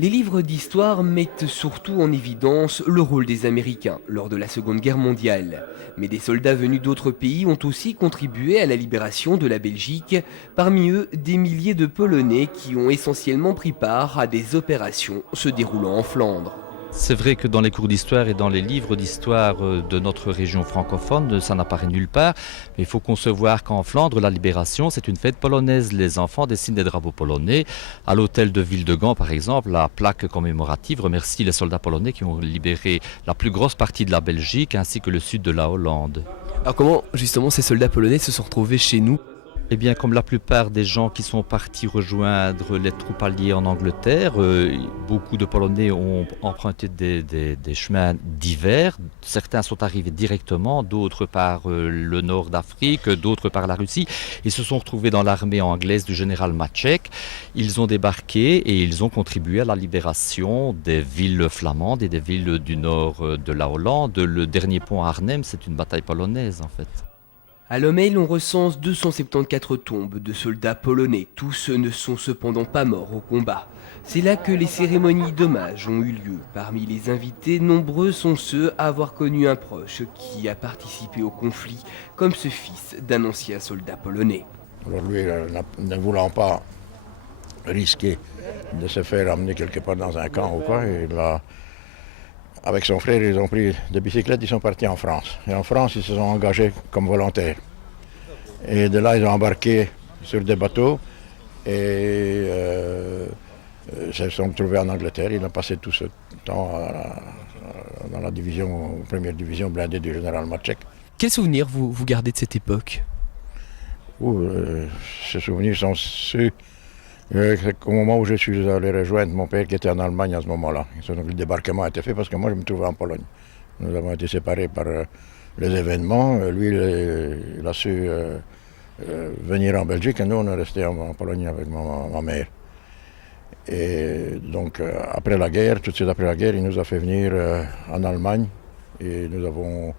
Les livres d'histoire mettent surtout en évidence le rôle des Américains lors de la Seconde Guerre mondiale. Mais des soldats venus d'autres pays ont aussi contribué à la libération de la Belgique, parmi eux des milliers de Polonais qui ont essentiellement pris part à des opérations se déroulant en Flandre. C'est vrai que dans les cours d'histoire et dans les livres d'histoire de notre région francophone, ça n'apparaît nulle part. Mais il faut concevoir qu'en Flandre, la libération, c'est une fête polonaise. Les enfants dessinent des drapeaux polonais. À l'hôtel de Ville de Gand, par exemple, la plaque commémorative remercie les soldats polonais qui ont libéré la plus grosse partie de la Belgique ainsi que le sud de la Hollande. Alors comment justement ces soldats polonais se sont retrouvés chez nous? Eh bien, comme la plupart des gens qui sont partis rejoindre les troupes alliées en Angleterre, beaucoup de Polonais ont emprunté des chemins divers. Certains sont arrivés directement, d'autres par le nord d'Afrique, d'autres par la Russie. Ils se sont retrouvés dans l'armée anglaise du général Maček. Ils ont débarqué et ils ont contribué à la libération des villes flamandes et des villes du nord de la Hollande. Le dernier pont à Arnhem, c'est une bataille polonaise en fait. À Lommel, on recense 274 tombes de soldats polonais. Tous ne sont cependant pas morts au combat. C'est là que les cérémonies d'hommage ont eu lieu. Parmi les invités, nombreux sont ceux à avoir connu un proche qui a participé au conflit, comme ce fils d'un ancien soldat polonais. Alors lui, ne voulant pas risquer de se faire emmener quelque part dans un camp ou quoi, avec son frère, ils ont pris des bicyclettes, ils sont partis en France. Et en France, ils se sont engagés comme volontaires. Et de là, ils ont embarqué sur des bateaux et se sont retrouvés en Angleterre. Ils ont passé tout ce temps dans la première division blindée du général Maček. Quels souvenirs vous gardez de cette époque? Ces souvenirs sont ceux au moment où je suis allé rejoindre mon père qui était en Allemagne à ce moment-là. Le débarquement a été fait parce que moi je me trouvais en Pologne. Nous avons été séparés par les événements. Lui il a su venir en Belgique et nous on est restés en Pologne avec ma mère. Et donc après la guerre, tout de suite après la guerre, il nous a fait venir en Allemagne et nous avons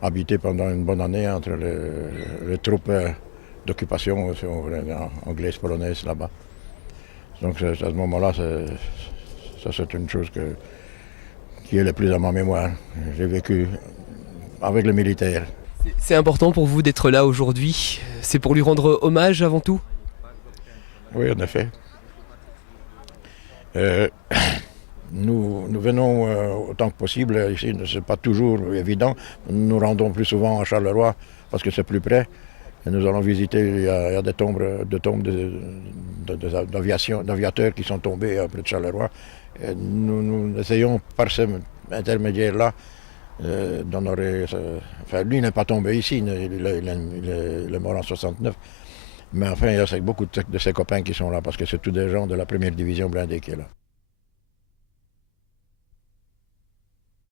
habité pendant une bonne année entre les troupes d'occupation anglaises, polonaises là-bas. Donc à ce moment-là, ça c'est une chose qui est le plus dans ma mémoire. J'ai vécu avec le militaire. C'est important pour vous d'être là aujourd'hui? C'est pour lui rendre hommage avant tout? Oui, en effet. Nous venons autant que possible ici, ce n'est pas toujours évident. Nous nous rendons plus souvent à Charleroi parce que c'est plus près. Et nous allons visiter, il y a des tombes d'aviateurs qui sont tombés près de Charleroi. Et nous essayons par cet intermédiaire-là d'honorer. Enfin, lui n'est pas tombé ici, il est mort en 69. Mais enfin, il y a beaucoup de ses copains qui sont là parce que c'est tous des gens de la première division blindée qui est là.